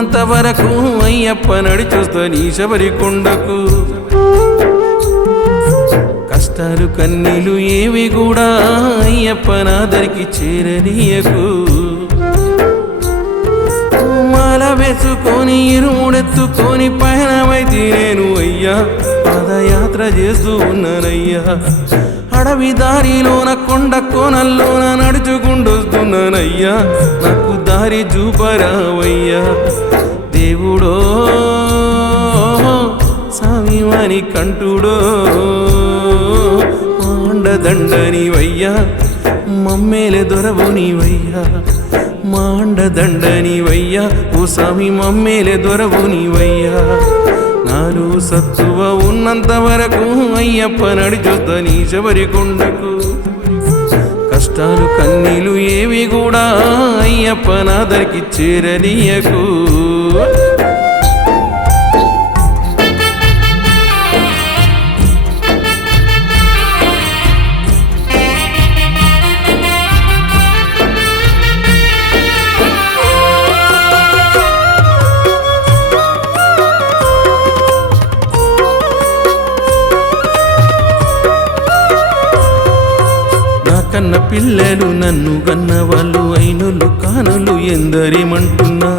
ఉన్నంత వరకు అయ్యప్ప నడిచొస్తా నీ శబరికొండకు. కష్టాలు కన్నీలు ఏవి కూడా అయ్యప్ప నాదరికి చేరనీయకు. మాల వేసుకొని ఇరుముడెత్తుకొని పయనమైతే నేను అయ్యా పాదయాత్ర చేస్తూ ఉన్నానయ్యా. అడవి దారిలోన కొండ కోనల్లోన నడుచుకుంటొస్తున్నానయ్యా. నాకు దారి చూపరావయ్యా దేవుడో స్వామివాని కంటుడో. మాండదండ నీవయ్యా మమ్మేలే దొరవు నీవయ్యా. మాండదండ నీవయ్యా ఓ స్వామి మమ్మేలే దొరవు నీవయ్యా. నాలో సత్తువ ఉన్నంత వరకు అయ్యప్ప నడిచొస్తా నీ శబరికొండకు. కష్టాలు కన్నీలు ఏవి కూడా అయ్యప్ప నాదరికి చేరనీయకు. కన్న పిల్లలు నన్ను కన్న వాళ్ళు అయినులు కానులు ఎందరేమంటున్నా.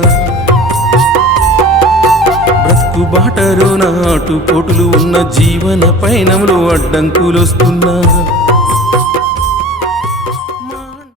బ్రతుకు బాటలో నాటు పోటులు ఉన్న జీవన పయనంలో అడ్డంకులొస్తున్నా.